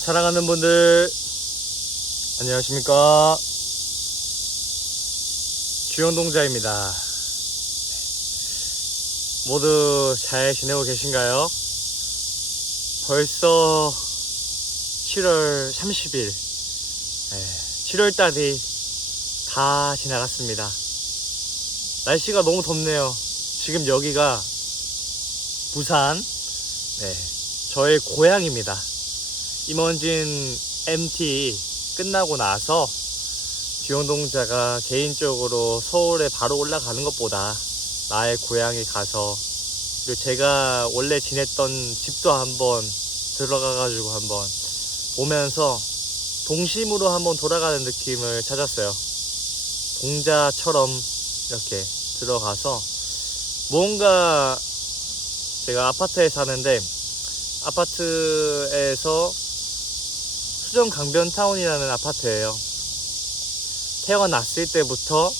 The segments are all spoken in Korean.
사랑하는 분들 안녕하십니까. 주영동자입니다. 모두 잘 지내고 계신가요? 벌써 7월 30일 7월달이 다 지나갔습니다. 날씨가 너무 덥네요. 지금 여기가 부산 저의 고향입니다. 임원진 MT 끝나고 나서 주영동자가 개인적으로 서울에 바로 올라가는 것보다 나의 고향에 가서, 그리고 제가 원래 지냈던 집도 한번 들어가가지고 한번 보면서 동심으로 한번 돌아가는 느낌을 찾았어요. 동자처럼 이렇게 들어가서 뭔가, 제가 아파트에 사는데 아파트에서 수정 강변타운이라는 아파트예요. 태어났을 때부터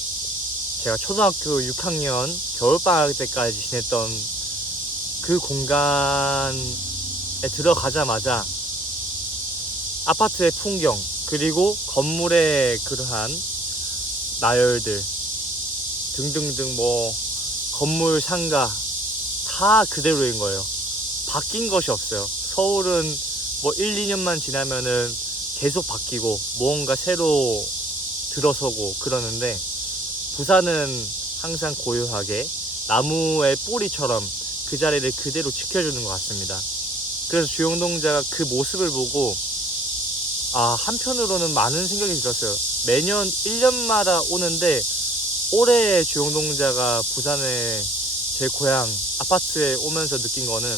제가 초등학교 6학년 겨울방학 때까지 지냈던 그 공간에 들어가자마자 아파트의 풍경, 그리고 건물의 그러한 나열들 등등등, 건물 상가 다 그대로인 거예요. 바뀐 것이 없어요. 서울은 1, 2년만 지나면은 계속 바뀌고 뭔가 새로 들어서고 그러는데, 부산은 항상 고요하게 나무의 뿌리처럼 그 자리를 그대로 지켜주는 것 같습니다. 그래서 주영동자가 그 모습을 보고 한편으로는 많은 생각이 들었어요. 매년 1년마다 오는데 올해 주영동자가 부산에 제 고향 아파트에 오면서 느낀 거는,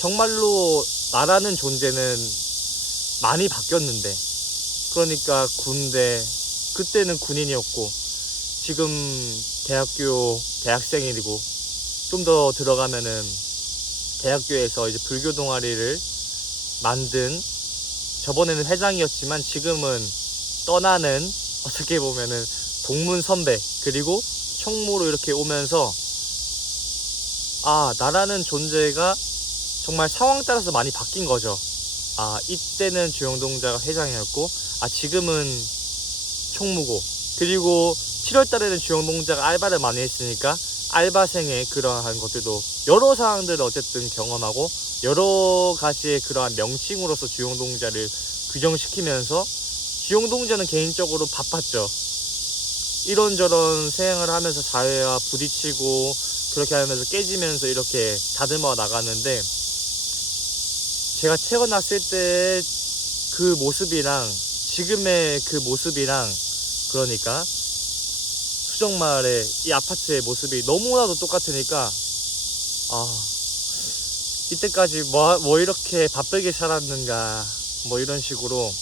정말로 나라는 존재는 많이 바뀌었는데, 그러니까 군대, 그때는 군인이었고 지금 대학생이고 좀 더 들어가면은 대학교에서 이제 불교 동아리를 만든, 저번에는 회장이었지만 지금은 떠나는, 어떻게 보면은 동문 선배, 그리고 총무로 이렇게 오면서 나라는 존재가 정말 상황 따라서 많이 바뀐 거죠. 이때는 주영동자가 회장이었고 지금은 총무고, 그리고 7월 달에는 주영동자가 알바를 많이 했으니까 알바생의 그러한 것들도, 여러 상황들을 어쨌든 경험하고 여러 가지의 그러한 명칭으로서 주영동자를 규정시키면서, 주영동자는 개인적으로 바빴죠. 이런저런 생활을 하면서 사회와 부딪히고 그렇게 하면서 깨지면서 이렇게 다듬어 나가는데, 제가 태어났을 때 그 모습이랑 지금의 그 모습이랑, 그러니까 수정마을의 이 아파트의 모습이 너무나도 똑같으니까 이때까지 뭐 이렇게 바쁘게 살았는가, 이런 식으로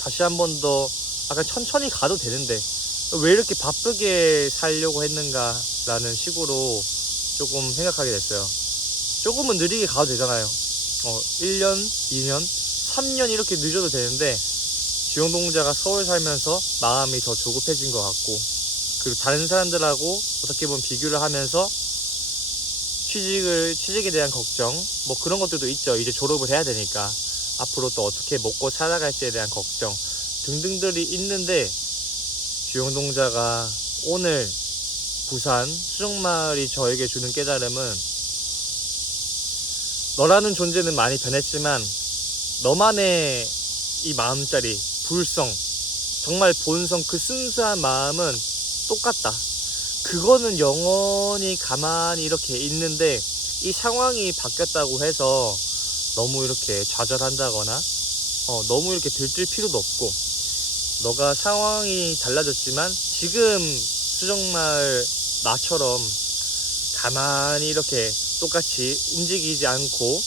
다시 한 번 더 약간 천천히 가도 되는데 왜 이렇게 바쁘게 살려고 했는가 라는 식으로 조금 생각하게 됐어요. 조금은 느리게 가도 되잖아요. 1년, 2년, 3년 이렇게 늦어도 되는데, 주영동자가 서울 살면서 마음이 더 조급해진 것 같고, 그리고 다른 사람들하고 어떻게 보면 비교를 하면서 취직에 대한 걱정, 그런 것들도 있죠. 이제 졸업을 해야 되니까 앞으로 또 어떻게 먹고 살아갈지에 대한 걱정 등등들이 있는데, 주영동자가 오늘 부산 수정마을이 저에게 주는 깨달음은, 너라는 존재는 많이 변했지만 너만의 이 마음자리, 불성, 정말 본성, 그 순수한 마음은 똑같다. 그거는 영원히 가만히 이렇게 있는데, 이 상황이 바뀌었다고 해서 너무 이렇게 좌절한다거나 너무 이렇게 들뜰 필요도 없고, 너가 상황이 달라졌지만 지금 수정마을 나처럼 가만히 이렇게 똑같이 움직이지 않고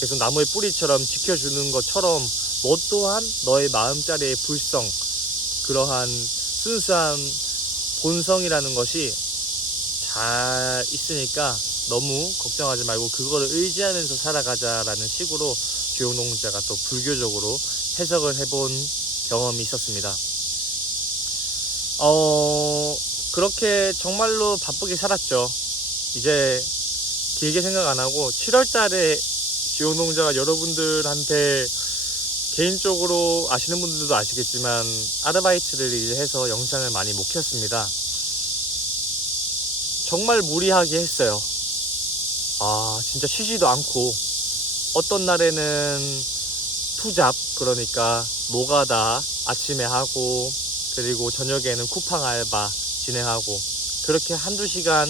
계속 나무의 뿌리처럼 지켜주는 것처럼, 너 또한 너의 마음자리의 불성, 그러한 순수한 본성이라는 것이 잘 있으니까 너무 걱정하지 말고 그거를 의지하면서 살아가자라는 식으로 주영동자가 또 불교적으로 해석을 해본 경험이 있었습니다. 그렇게 정말로 바쁘게 살았죠. 이제 길게 생각 안 하고 7월 달에 지용농자가 여러분들한테 개인적으로 아시는 분들도 아시겠지만 아르바이트를 이제 해서 영상을 많이 못 켰습니다. 정말 무리하게 했어요. 진짜 쉬지도 않고 어떤 날에는 투잡, 그러니까 노가다 아침에 하고 그리고 저녁에는 쿠팡 알바 진행하고 그렇게 한두 시간,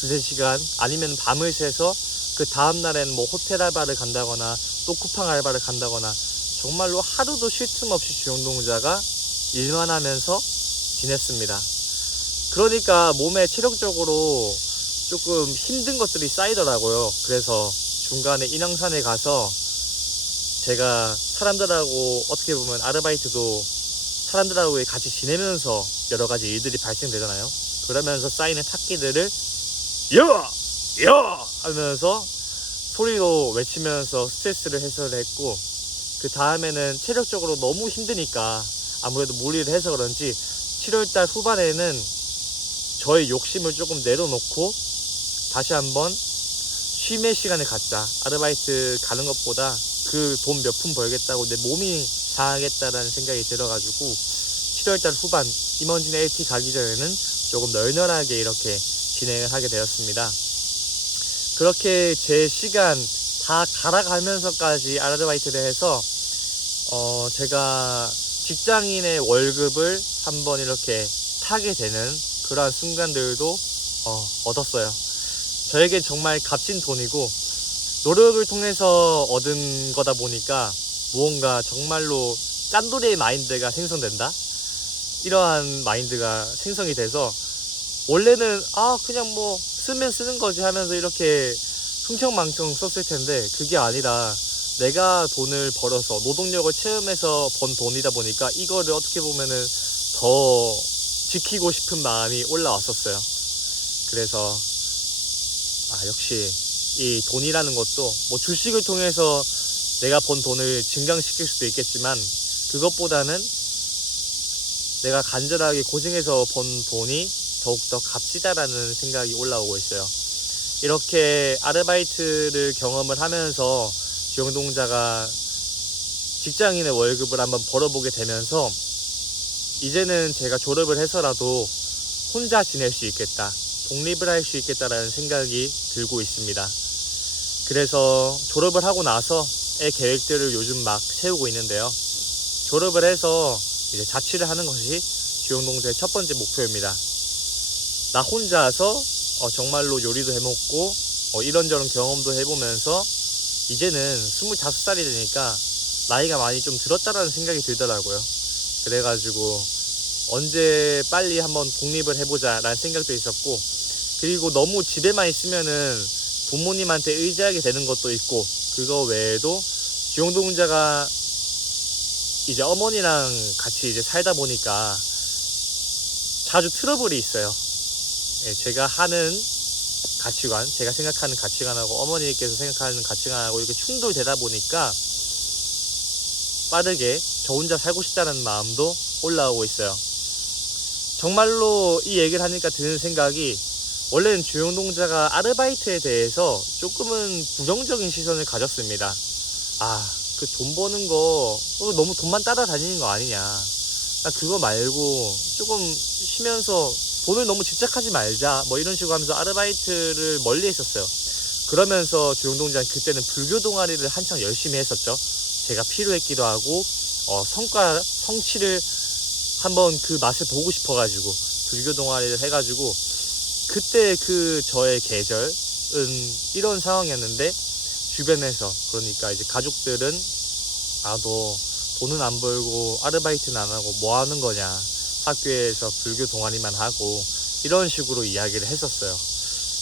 두세 시간 아니면 밤을 새서 그 다음날에는 뭐 호텔 알바를 간다거나 또 쿠팡 알바를 간다거나 정말로 하루도 쉴 틈 없이 주용농자가 일만 하면서 지냈습니다. 그러니까 몸에 체력적으로 조금 힘든 것들이 쌓이더라고요. 그래서 중간에 인왕산에 가서 제가 사람들하고 어떻게 보면 아르바이트도 사람들하고 같이 지내면서 여러 가지 일들이 발생되잖아요. 그러면서 쌓이는 탁기들을 야! 하면서 소리로 외치면서 스트레스를 해소를 했고, 그 다음에는 체력적으로 너무 힘드니까 아무래도 무리를 해서 그런지 7월달 후반에는 저의 욕심을 조금 내려놓고 다시 한번 쉼의 시간을 갖자. 아르바이트 가는 것보다 그 돈 몇 푼 벌겠다고 내 몸이 상하겠다라는 생각이 들어가지고 7월달 후반 임원진 LT 가기 전에는 조금 널널하게 이렇게 진행을 하게 되었습니다. 그렇게 제 시간 다 갈아가면서까지 아르바이트를 해서 제가 직장인의 월급을 한번 이렇게 타게 되는 그러한 순간들도 얻었어요. 저에겐 정말 값진 돈이고 노력을 통해서 얻은 거다 보니까 무언가 정말로 짠돌이의 마인드가 생성된다? 이러한 마인드가 생성이 돼서 원래는 그냥 뭐 쓰면 쓰는 거지 하면서 이렇게 흥청망청 썼을 텐데 그게 아니라 내가 돈을 벌어서 노동력을 체험해서 번 돈이다 보니까 이거를 어떻게 보면은 더 지키고 싶은 마음이 올라왔었어요. 그래서 역시 이 돈이라는 것도 뭐 주식을 통해서 내가 번 돈을 증강시킬 수도 있겠지만 그것보다는 내가 간절하게 고생해서 번 돈이 더욱더 값지다라는 생각이 올라오고 있어요. 이렇게 아르바이트를 경험을 하면서 주용농자가 직장인의 월급을 한번 벌어보게 되면서 이제는 제가 졸업을 해서라도 혼자 지낼 수 있겠다, 독립을 할 수 있겠다라는 생각이 들고 있습니다. 그래서 졸업을 하고 나서의 계획들을 요즘 막 세우고 있는데요. 졸업을 해서 이제 자취를 하는 것이 주용농자의 첫 번째 목표입니다. 나 혼자서 정말로 요리도 해먹고 이런저런 경험도 해보면서 이제는 25살이 되니까 나이가 많이 좀 들었다라는 생각이 들더라고요. 그래가지고 언제 빨리 한번 독립을 해보자 라는 생각도 있었고, 그리고 너무 집에만 있으면은 부모님한테 의지하게 되는 것도 있고, 그거 외에도 주용농자가 이제 어머니랑 같이 이제 살다 보니까 자주 트러블이 있어요. 제가 하는 가치관, 제가 생각하는 가치관하고 어머니께서 생각하는 가치관하고 이렇게 충돌되다 보니까 빠르게 저 혼자 살고 싶다는 마음도 올라오고 있어요. 정말로 이 얘기를 하니까 드는 생각이, 원래는 주용농자가 아르바이트에 대해서 조금은 부정적인 시선을 가졌습니다. 그 돈 버는 거 너무 돈만 따라다니는 거 아니냐, 그거 말고 조금 쉬면서 돈을 너무 집착하지 말자, 뭐 이런 식으로 하면서 아르바이트를 멀리 했었어요. 그러면서 주용농자는 그때는 불교 동아리를 한창 열심히 했었죠. 제가 필요했기도 하고 성취를 한번 그 맛을 보고 싶어가지고 불교 동아리를 해가지고, 그때 그 저의 계절은 이런 상황이었는데 주변에서, 그러니까 이제 가족들은 너 돈은 안 벌고 아르바이트는 안 하고 뭐 하는 거냐, 학교에서 불교 동아리만 하고 이런 식으로 이야기를 했었어요.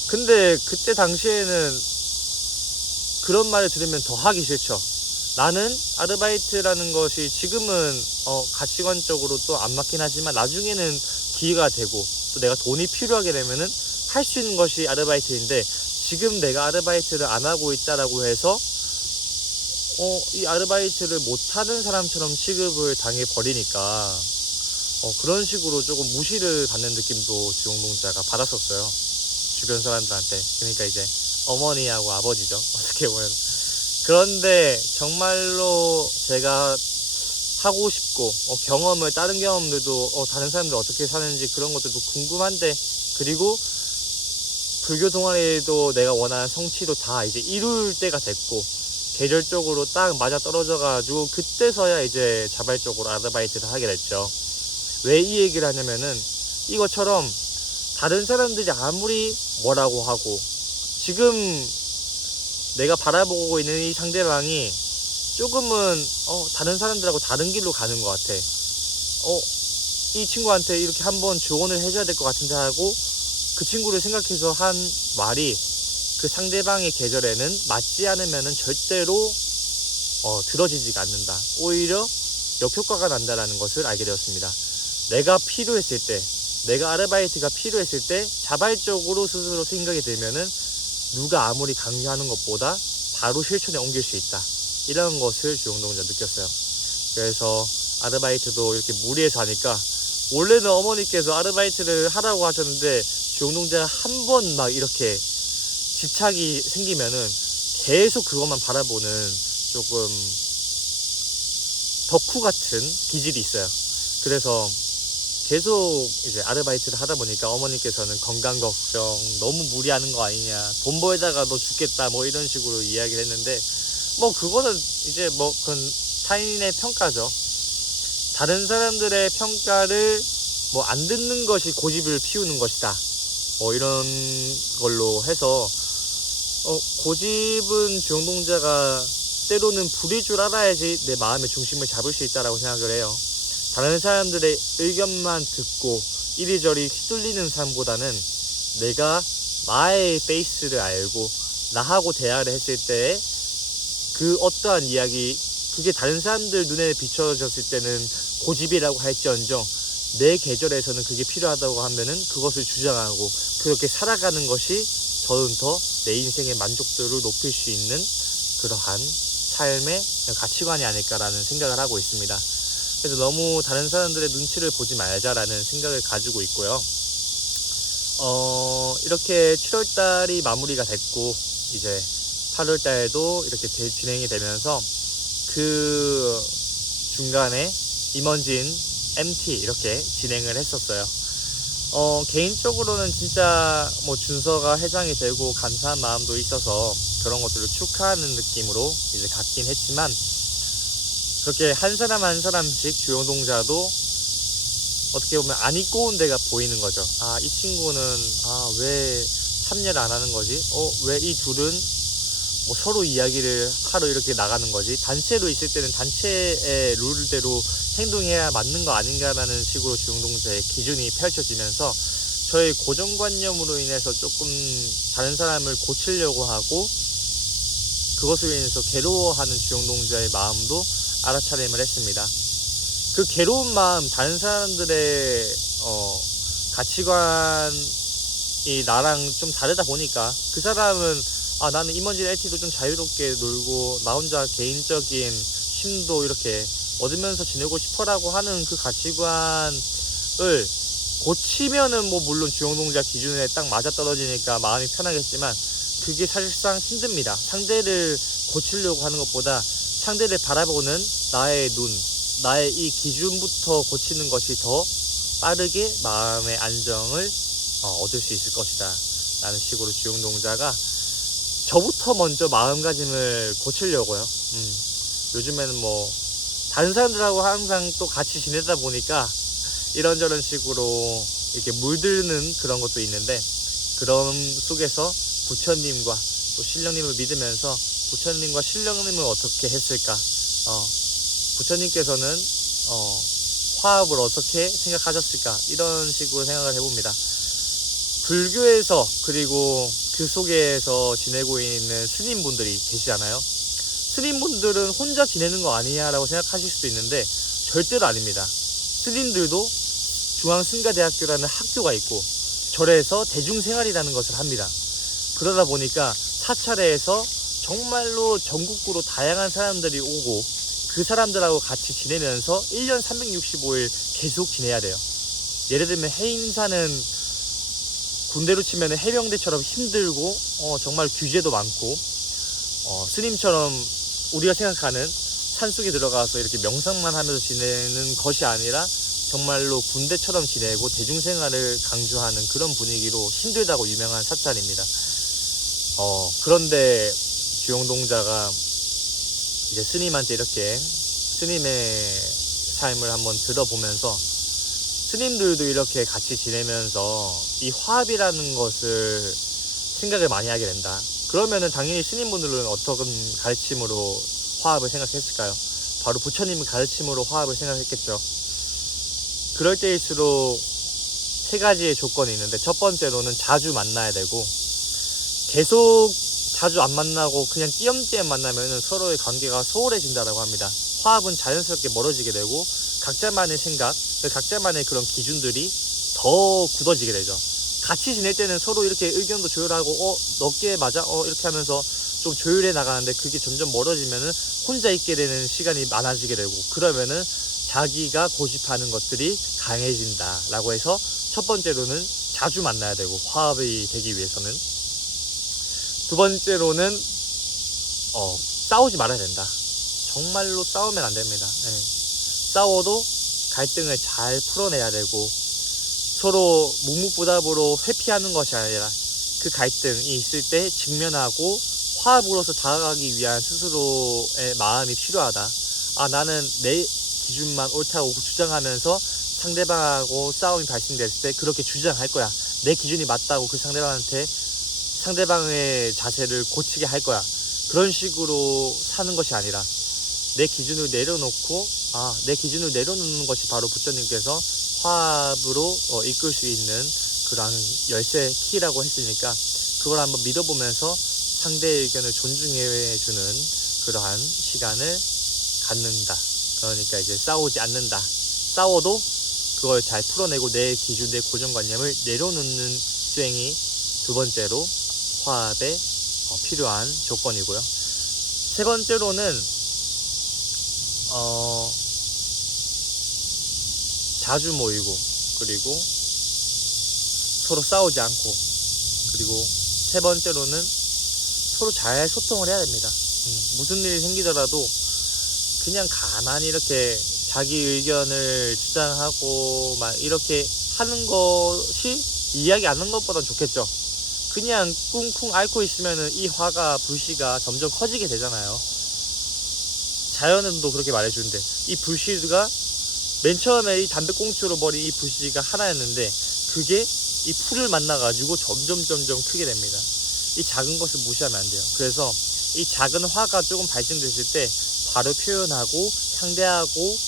근데 그때 당시에는 그런 말을 들으면 더 하기 싫죠. 나는 아르바이트라는 것이 지금은 가치관적으로 또 안 맞긴 하지만 나중에는 기회가 되고 또 내가 돈이 필요하게 되면은 할 수 있는 것이 아르바이트인데, 지금 내가 아르바이트를 안 하고 있다라고 해서 이 아르바이트를 못하는 사람처럼 취급을 당해버리니까 그런 식으로 조금 무시를 받는 느낌도 주용농자가 받았었어요, 주변 사람들한테. 그러니까 이제 어머니하고 아버지죠, 어떻게 보면. 그런데 정말로 제가 하고 싶고 경험을 다른 경험들도 다른 사람들 어떻게 사는지 그런 것들도 궁금한데, 그리고 불교 동아리도 내가 원하는 성취도 다 이제 이룰 때가 됐고 계절적으로 딱 맞아 떨어져 가지고 그때서야 이제 자발적으로 아르바이트를 하게 됐죠. 왜 이 얘기를 하냐면은 이것처럼 다른 사람들이 아무리 뭐라고 하고 지금 내가 바라보고 있는 이 상대방이 조금은 다른 사람들하고 다른 길로 가는 것 같아. 이 친구한테 이렇게 한번 조언을 해줘야 될 것 같은데 하고 그 친구를 생각해서 한 말이 그 상대방의 계절에는 맞지 않으면은 절대로 들어지지가 않는다. 오히려 역효과가 난다라는 것을 알게 되었습니다. 내가 필요했을 때, 내가 아르바이트가 필요했을 때 자발적으로 스스로 생각이 들면은 누가 아무리 강요하는 것보다 바로 실천에 옮길 수 있다. 이런 것을 주용동자 느꼈어요. 그래서 아르바이트도 이렇게 무리해서 하니까, 원래는 어머니께서 아르바이트를 하라고 하셨는데 주용동자가 한 번 막 이렇게 집착이 생기면은 계속 그것만 바라보는 조금 덕후 같은 기질이 있어요. 그래서 계속 이제 아르바이트를 하다 보니까 어머니께서는 건강 걱정, 너무 무리하는 거 아니냐, 돈 벌다가 너 죽겠다 뭐 이런 식으로 이야기를 했는데, 뭐 그거는 이제 뭐 그건 타인의 평가죠. 다른 사람들의 평가를 뭐 안 듣는 것이 고집을 피우는 것이다, 뭐 이런 걸로 해서 고집은 주용동자가 때로는 부릴 줄 알아야지 내 마음의 중심을 잡을 수 있다라고 생각을 해요. 다른 사람들의 의견만 듣고 이리저리 휘둘리는 삶보다는 내가 나의 페이스를 알고 나하고 대화를 했을 때 그 어떠한 이야기, 그게 다른 사람들 눈에 비춰졌을 때는 고집이라고 할지언정 내 계절에서는 그게 필요하다고 하면은 그것을 주장하고 그렇게 살아가는 것이 저는 더 내 인생의 만족도를 높일 수 있는 그러한 삶의 가치관이 아닐까라는 생각을 하고 있습니다. 그래서 너무 다른 사람들의 눈치를 보지 말자라는 생각을 가지고 있고요. 이렇게 7월달이 마무리가 됐고 이제 8월달도 이렇게 진행이 되면서 그 중간에 임원진, MT 이렇게 진행을 했었어요. 개인적으로는 진짜 뭐 준서가 회장이 되고 감사한 마음도 있어서 그런 것들을 축하하는 느낌으로 이제 갔긴 했지만, 그렇게 한 사람 한 사람씩 주용동자도 어떻게 보면 안 입고 온 데가 보이는 거죠. 이 친구는 왜 참여를 안 하는 거지? 왜 이 둘은 뭐 서로 이야기를 하러 이렇게 나가는 거지? 단체로 있을 때는 단체의 룰대로 행동해야 맞는 거 아닌가라는 식으로 주용동자의 기준이 펼쳐지면서 저의 고정관념으로 인해서 조금 다른 사람을 고치려고 하고 그것으로 인해서 괴로워하는 주용동자의 마음도 알아차림을 했습니다. 그 괴로운 마음, 다른 사람들의 가치관이 나랑 좀 다르다 보니까 그 사람은 나는 임원진 LT도 좀 자유롭게 놀고 나 혼자 개인적인 쉼도 이렇게 얻으면서 지내고 싶어라고 하는 그 가치관을 고치면은 뭐 물론 주용동자 기준에 딱 맞아떨어지니까 마음이 편하겠지만 그게 사실상 힘듭니다. 상대를 고치려고 하는 것보다 상대를 바라보는 나의 눈, 나의 이 기준부터 고치는 것이 더 빠르게 마음의 안정을 얻을 수 있을 것이다 라는 식으로 주용동자가 저부터 먼저 마음가짐을 고치려고요. 요즘에는 뭐 다른 사람들하고 항상 또 같이 지내다 보니까 이런저런 식으로 이렇게 물드는 그런 것도 있는데, 그런 속에서 부처님과 또 신령님을 믿으면서 부처님과 신령님을 어떻게 했을까, 부처님께서는 화합을 어떻게 생각하셨을까, 이런 식으로 생각을 해봅니다. 불교에서 그리고 그 속에서 지내고 있는 스님분들이 계시잖아요. 스님분들은 혼자 지내는 거 아니냐라고 생각하실 수도 있는데 절대로 아닙니다. 스님들도 중앙승가대학교라는 학교가 있고 절에서 대중생활이라는 것을 합니다. 그러다 보니까 사찰에서 정말로 전국구로 다양한 사람들이 오고 그 사람들하고 같이 지내면서 1년 365일 계속 지내야 돼요. 예를 들면 해인사는 군대로 치면 해병대처럼 힘들고 정말 규제도 많고 스님처럼 우리가 생각하는 산속에 들어가서 이렇게 명상만 하면서 지내는 것이 아니라 정말로 군대처럼 지내고 대중생활을 강조하는 그런 분위기로 힘들다고 유명한 사찰입니다. 그런데 주영동자가 이제 스님한테 이렇게 스님의 삶을 한번 들어보면서 스님들도 이렇게 같이 지내면서 이 화합이라는 것을 생각을 많이 하게 된다. 그러면은 당연히 스님분들은 어떤 가르침으로 화합을 생각했을까요? 바로 부처님의 가르침으로 화합을 생각했겠죠. 그럴 때일수록 세 가지의 조건이 있는데, 첫 번째로는 자주 만나야 되고, 계속 자주 안 만나고 그냥 띄엄띄엄 만나면 서로의 관계가 소홀해진다고 합니다. 화합은 자연스럽게 멀어지게 되고 각자만의 생각, 각자만의 그런 기준들이 더 굳어지게 되죠. 같이 지낼 때는 서로 이렇게 의견도 조율하고 너께 맞아? 이렇게 하면서 좀 조율해 나가는데, 그게 점점 멀어지면은 혼자 있게 되는 시간이 많아지게 되고, 그러면은 자기가 고집하는 것들이 강해진다 라고 해서 첫 번째로는 자주 만나야 되고, 화합이 되기 위해서는. 두 번째로는 싸우지 말아야 된다. 정말로 싸우면 안 됩니다. 싸워도 갈등을 잘 풀어내야 되고, 서로 묵묵부답으로 회피하는 것이 아니라 그 갈등이 있을 때 직면하고 화합으로서 다가가기 위한 스스로의 마음이 필요하다. 나는 내 기준만 옳다고 주장하면서 상대방하고 싸움이 발생됐을 때 그렇게 주장할 거야. 내 기준이 맞다고 그 상대방한테 상대방의 자세를 고치게 할 거야. 그런 식으로 사는 것이 아니라 내 기준을 내려놓고, 내 기준을 내려놓는 것이 바로 부처님께서 화합으로 이끌 수 있는 그런 열쇠 키라고 했으니까, 그걸 한번 믿어보면서 상대의 의견을 존중해주는 그러한 시간을 갖는다. 그러니까 이제 싸우지 않는다. 싸워도 그걸 잘 풀어내고 내 기준, 내 고정관념을 내려놓는 수행이 두 번째로 화합에 필요한 조건이고요. 세 번째로는 자주 모이고, 그리고 서로 싸우지 않고, 그리고 세 번째로는 서로 잘 소통을 해야 됩니다. 무슨 일이 생기더라도 그냥 가만히 이렇게 자기 의견을 주장하고 막 이렇게 하는 것이 이야기 안 하는 것보단 좋겠죠. 그냥 쿵쿵 앓고 있으면은 이 화가, 불씨가 점점 커지게 되잖아요. 자연은도 그렇게 말해주는데, 이 불씨가 맨 처음에 이 담배꽁초로 버린 이 불씨가 하나였는데, 그게 이 풀을 만나가지고 점점 크게 됩니다. 이 작은 것을 무시하면 안 돼요. 그래서 이 작은 화가 조금 발생됐을 때 바로 표현하고 상대하고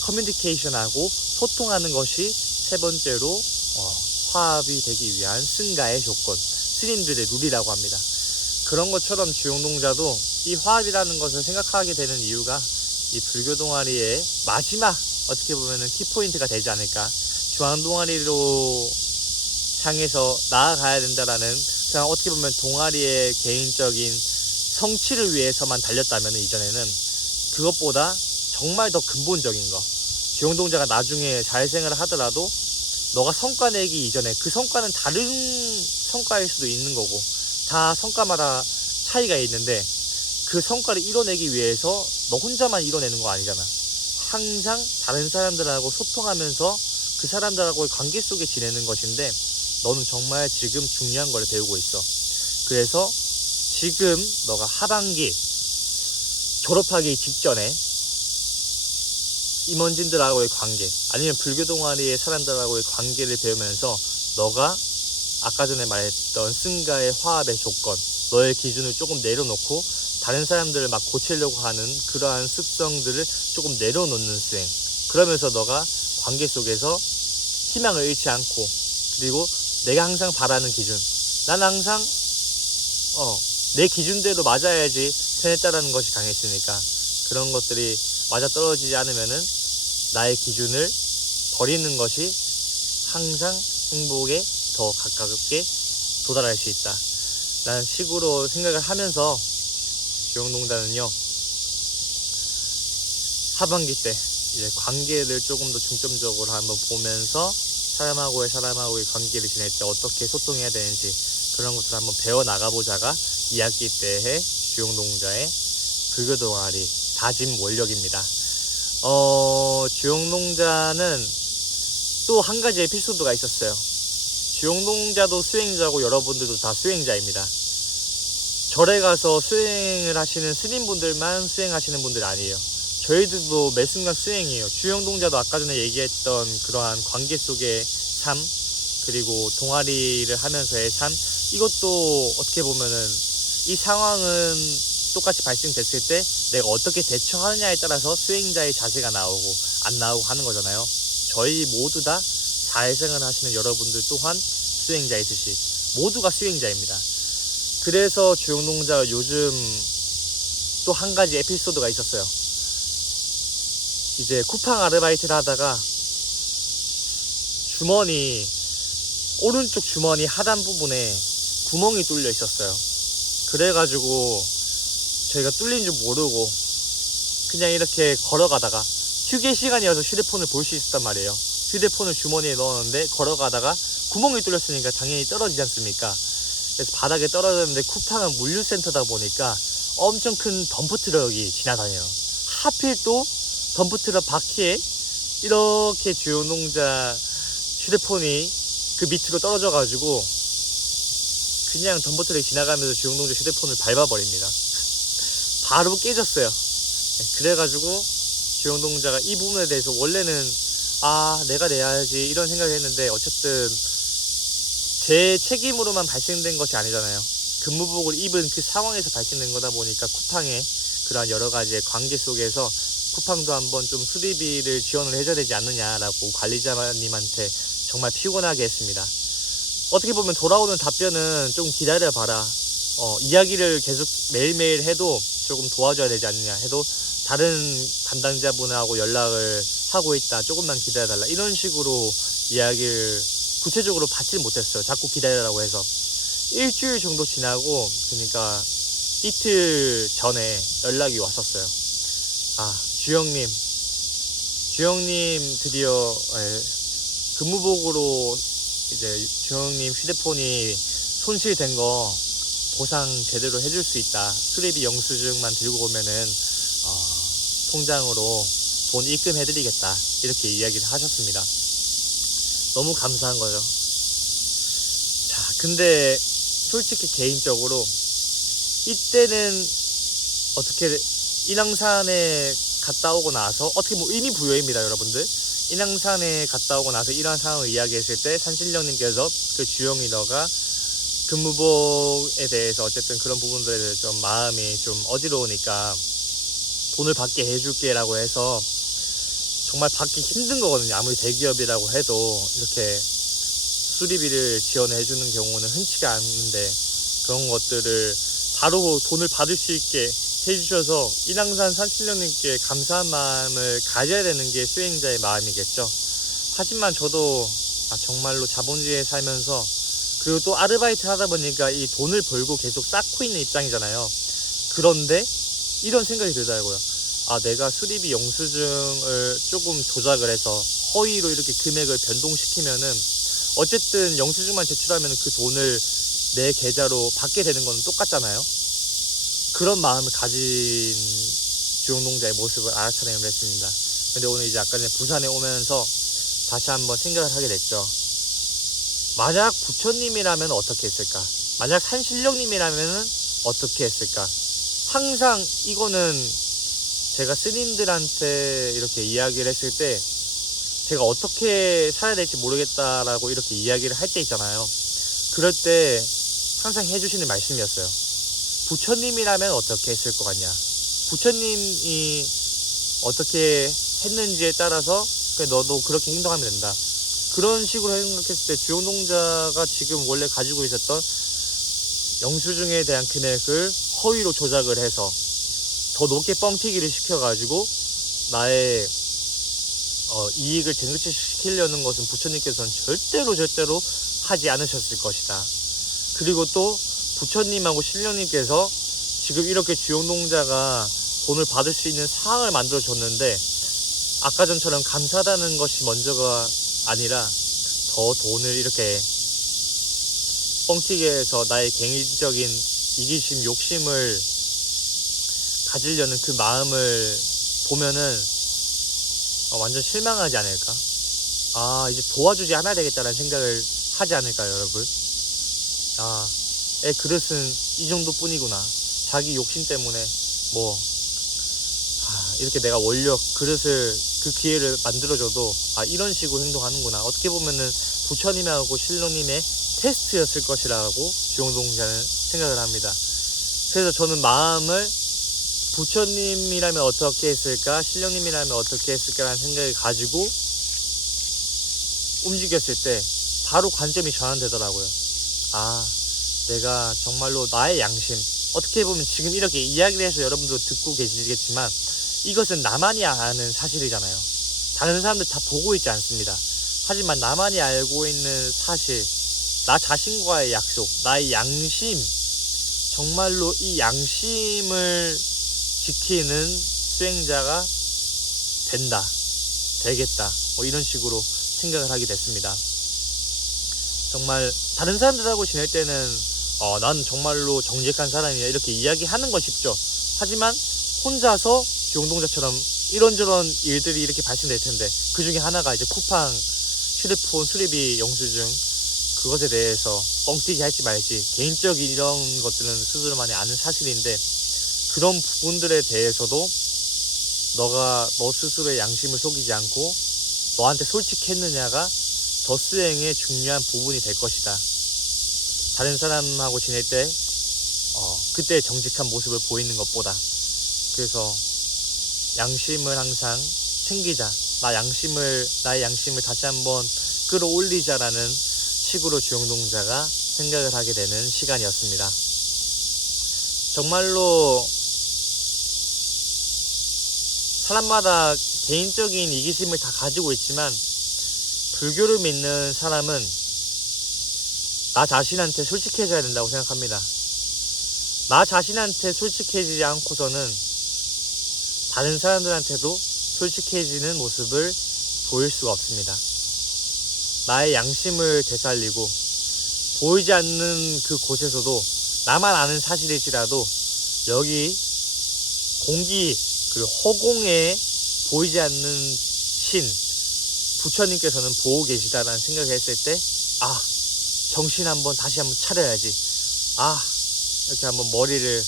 커뮤니케이션하고 소통하는 것이 세 번째로 화합이 되기 위한 승가의 조건, 스님들의 룰이라고 합니다. 그런 것처럼 주영동자도 이 화합이라는 것을 생각하게 되는 이유가 이 불교 동아리의 마지막, 어떻게 보면은 키포인트가 되지 않을까. 중앙 동아리로 향해서 나아가야 된다라는, 그냥 어떻게 보면 동아리의 개인적인 성취를 위해서만 달렸다면 이전에는, 그것보다 정말 더 근본적인 거, 주영동자가 나중에 사회생활을 하더라도 너가 성과 내기 이전에, 그 성과는 다른 성과일 수도 있는 거고, 다 성과마다 차이가 있는데, 그 성과를 이뤄내기 위해서 너 혼자만 이뤄내는 거 아니잖아. 항상 다른 사람들하고 소통하면서 그 사람들하고의 관계 속에 지내는 것인데, 너는 정말 지금 중요한 걸 배우고 있어. 그래서 지금 너가 하반기 졸업하기 직전에 임원진들하고의 관계, 아니면 불교 동아리의 사람들하고의 관계를 배우면서 너가 아까 전에 말했던 승가의 화합의 조건, 너의 기준을 조금 내려놓고 다른 사람들을 막 고치려고 하는 그러한 습성들을 조금 내려놓는 수행. 그러면서 너가 관계 속에서 희망을 잃지 않고, 그리고 내가 항상 바라는 기준, 난 항상 내 기준대로 맞아야지 편했다라는 것이 강했으니까, 그런 것들이 맞아떨어지지 않으면은 나의 기준을 버리는 것이 항상 행복에 더 가깝게 도달할 수 있다 라는 식으로 생각을 하면서, 주영동자는요 하반기 때 이제 관계를 조금 더 중점적으로 한번 보면서 사람하고의 관계를 지낼 때 어떻게 소통해야 되는지, 그런 것들을 한번 배워 나가보자가 2학기 때의 주영동자의 불교 동아리 다짐 원력입니다. 주영농자는 또 한 가지 에피소드가 있었어요. 주영농자도 수행자고 여러분들도 다 수행자입니다. 절에 가서 수행을 하시는 스님분들만 수행하시는 분들 아니에요. 저희들도 매 순간 수행이에요. 주영농자도 아까 전에 얘기했던 그러한 관계 속의 삶, 그리고 동아리를 하면서의 삶, 이것도 어떻게 보면은 이 상황은 똑같이 발생됐을 때 내가 어떻게 대처하느냐에 따라서 수행자의 자세가 나오고 안 나오고 하는 거잖아요. 저희 모두 다 사회생활 하시는 여러분들 또한 수행자이듯이 모두가 수행자입니다. 그래서 주영농자 요즘 또 한 가지 에피소드가 있었어요. 이제 쿠팡 아르바이트를 하다가 오른쪽 주머니 하단 부분에 구멍이 뚫려 있었어요. 그래가지고 저희가 뚫린 줄 모르고 그냥 이렇게 걸어가다가 휴게 시간이어서 휴대폰을 볼 수 있었단 말이에요. 휴대폰을 주머니에 넣었는데 걸어가다가 구멍이 뚫렸으니까 당연히 떨어지지 않습니까? 그래서 바닥에 떨어졌는데 쿠팡은 물류센터다 보니까 엄청 큰 덤프트럭이 지나다녀요. 하필 또 덤프트럭 바퀴에 이렇게 주영농자 휴대폰이 그 밑으로 떨어져가지고 그냥 덤프트럭이 지나가면서 주영농자 휴대폰을 밟아버립니다. 바로 깨졌어요. 그래가지고 주영농자가 이 부분에 대해서 원래는 내가 내야지 이런 생각을 했는데 어쨌든 제 책임으로만 발생된 것이 아니잖아요. 근무복을 입은 그 상황에서 발생된 거다 보니까 쿠팡의 그러한 여러 가지의 관계 속에서 쿠팡도 한번 좀 수리비를 지원을 해줘야 되지 않느냐라고 관리자님한테 정말 피곤하게 했습니다. 어떻게 보면 돌아오는 답변은 좀 기다려봐라. 이야기를 계속 매일매일 해도 조금 도와줘야 되지 않느냐 해도 다른 담당자분하고 연락을 하고 있다. 조금만 기다려달라. 이런 식으로 이야기를 구체적으로 받질 못했어요. 자꾸 기다리라고 해서. 일주일 정도 지나고 그러니까 이틀 전에 연락이 왔었어요. 주영님 드디어 근무복으로 이제 주영님 휴대폰이 손실된 거 보상 제대로 해줄 수 있다. 수리비 영수증만 들고 오면은 통장으로 돈 입금해드리겠다. 이렇게 이야기를 하셨습니다. 너무 감사한 거죠. 자, 근데 솔직히 개인적으로 이때는 어떻게 인왕산에 갔다 오고 나서 어떻게 의미 부여입니다, 여러분들. 인왕산에 갔다 오고 나서 이러한 상황을 이야기했을 때 산신령님께서 그 주영이 너가 근무복에 대해서 어쨌든 그런 부분들에 대해서 좀 마음이 좀 어지러우니까 돈을 받게 해줄게 라고 해서 정말 받기 힘든 거거든요. 아무리 대기업이라고 해도 이렇게 수리비를 지원해 주는 경우는 흔치가 않은데 그런 것들을 바로 돈을 받을 수 있게 해주셔서 인왕산 산신령님께 감사한 마음을 가져야 되는 게 수행자의 마음이겠죠. 하지만 저도 정말로 자본주의에 살면서 그리고 또 아르바이트 하다 보니까 이 돈을 벌고 계속 쌓고 있는 입장이잖아요. 그런데 이런 생각이 들더라고요. 내가 수리비 영수증을 조금 조작을 해서 허위로 이렇게 금액을 변동시키면은 어쨌든 영수증만 제출하면 그 돈을 내 계좌로 받게 되는 건 똑같잖아요. 그런 마음을 가진 주영농자의 모습을 알아차림을 했습니다. 근데 오늘 이제 아까 전에 부산에 오면서 다시 한번 생각을 하게 됐죠. 만약 부처님이라면 어떻게 했을까? 만약 산신령님이라면 어떻게 했을까? 항상 이거는 제가 스님들한테 이렇게 이야기를 했을 때 제가 어떻게 살아야 될지 모르겠다라고 이렇게 이야기를 할 때 있잖아요. 그럴 때 항상 해주시는 말씀이었어요. 부처님이라면 어떻게 했을 것 같냐? 부처님이 어떻게 했는지에 따라서 너도 그렇게 행동하면 된다. 그런 식으로 생각했을 때 주영농자가 지금 원래 가지고 있었던 영수증에 대한 금액을 허위로 조작을 해서 더 높게 뻥튀기를 시켜가지고 나의 이익을 증식시키려는 것은 부처님께서는 절대로 하지 않으셨을 것이다. 그리고 또 부처님하고 신령님께서 지금 이렇게 주영농자가 돈을 받을 수 있는 상황을 만들어 줬는데 아까 전처럼 감사하다는 것이 먼저가 아니라 더 돈을 이렇게 뻥튀기해서 나의 개인적인 이기심, 욕심을 가지려는 그 마음을 보면은 완전 실망하지 않을까? 아, 이제 도와주지 않아야 되겠다라는 생각을 하지 않을까요, 여러분? 아, 애 그릇은 이 정도뿐이구나. 자기 욕심 때문에 뭐 이렇게 내가 원력 그릇을 그 기회를 만들어줘도 이런 식으로 행동하는구나. 어떻게 보면은 부처님하고 신론님의 테스트였을 것이라고 주영동자는 생각을 합니다. 그래서 저는 마음을 부처님이라면 어떻게 했을까, 신령님이라면 어떻게 했을까라는 생각을 가지고 움직였을 때 바로 관점이 전환되더라고요. 내가 정말로 나의 양심, 어떻게 보면 지금 이렇게 이야기를 해서 여러분도 듣고 계시겠지만 이것은 나만이 아는 사실이잖아요. 다른 사람들 다 보고 있지 않습니다. 하지만 나만이 알고 있는 사실, 나 자신과의 약속, 나의 양심, 정말로 이 양심을 지키는 수행자가 된다, 되겠다, 뭐 이런 식으로 생각을 하게 됐습니다. 정말 다른 사람들하고 지낼 때는 난 정말로 정직한 사람이야 이렇게 이야기하는 건 쉽죠. 하지만 혼자서 주영동자처럼 이런저런 일들이 이렇게 발생될 텐데, 그 중에 하나가 이제 쿠팡 휴대폰 수리비 영수증, 그것에 대해서 뻥튀기 할지 말지 개인적인 이런 것들은 스스로만이 아는 사실인데, 그런 부분들에 대해서도 너 스스로의 양심을 속이지 않고 너한테 솔직했느냐가 더 수행의 중요한 부분이 될 것이다. 다른 사람하고 지낼 때 그때 정직한 모습을 보이는 것보다. 그래서 양심을 항상 챙기자, 나의 양심을 다시 한번 끌어올리자라는 식으로 주영동자가 생각을 하게 되는 시간이었습니다. 정말로 사람마다 개인적인 이기심을 다 가지고 있지만, 불교를 믿는 사람은 나 자신한테 솔직해져야 된다고 생각합니다. 나 자신한테 솔직해지지 않고서는 다른 사람들한테도 솔직해지는 모습을 보일 수가 없습니다. 나의 양심을 되살리고 보이지 않는 그 곳에서도 나만 아는 사실일지라도 여기 공기, 그리고 허공에 보이지 않는 신 부처님께서는 보고 계시다라는 생각을 했을 때 정신 다시 한번 차려야지, 이렇게 한번 머리를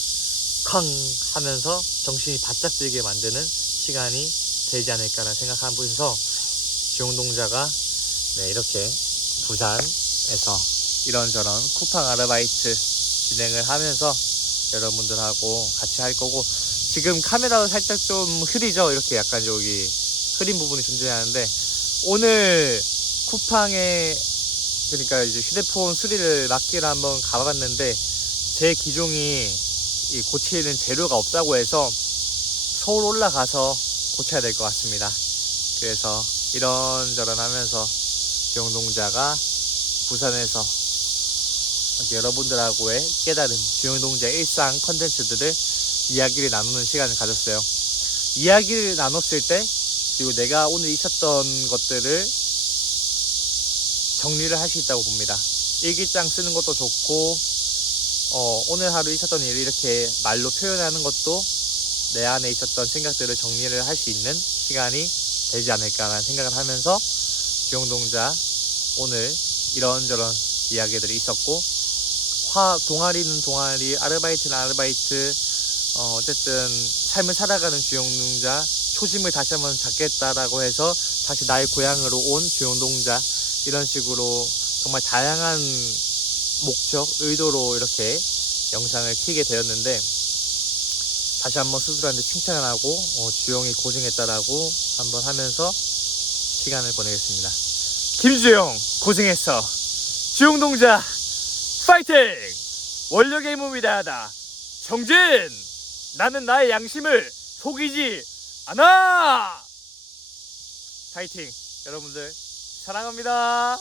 쾅 하면서 정신이 바짝 들게 만드는 시간이 되지 않을까라는 생각하면서 주영동자가 이렇게 부산에서 이런저런 쿠팡 아르바이트 진행을 하면서 여러분들하고 같이 할 거고, 지금 카메라도 살짝 좀 흐리죠. 이렇게 약간 여기 흐린 부분이 존재하는데, 오늘 쿠팡에 그러니까 이제 휴대폰 수리를 맡기러 한번 가봤는데 제 기종이 고치는 재료가 없다고 해서 서울 올라가서 고쳐야 될 것 같습니다. 그래서 이런저런 하면서 주영동자가 부산에서 여러분들하고의 깨달음, 주영동자의 일상 컨텐츠들을 이야기를 나누는 시간을 가졌어요. 이야기를 나눴을 때, 그리고 내가 오늘 있었던 것들을 정리를 할 수 있다고 봅니다. 일기장 쓰는 것도 좋고, 오늘 하루 있었던 일을 이렇게 말로 표현하는 것도 내 안에 있었던 생각들을 정리를 할 수 있는 시간이 되지 않을까라는 생각을 하면서, 주영동자 오늘 이런저런 이야기들이 있었고, 동아리는 동아리, 아르바이트는 아르바이트, 어쨌든 삶을 살아가는 주영동자, 초심을 다시 한번 잡겠다라고 해서 다시 나의 고향으로 온 주영동자, 이런 식으로 정말 다양한 목적, 의도로 이렇게 영상을 켜게 되었는데, 다시 한번 스스로한테 칭찬을 하고 주영이 고생했다라고 한번 하면서 시간을 보내겠습니다. 김주영 고생했어. 주영동자 파이팅! 원력의 몸이 다하다. 정진! 나는 나의 양심을 속이지 않아! 파이팅! 여러분들 사랑합니다.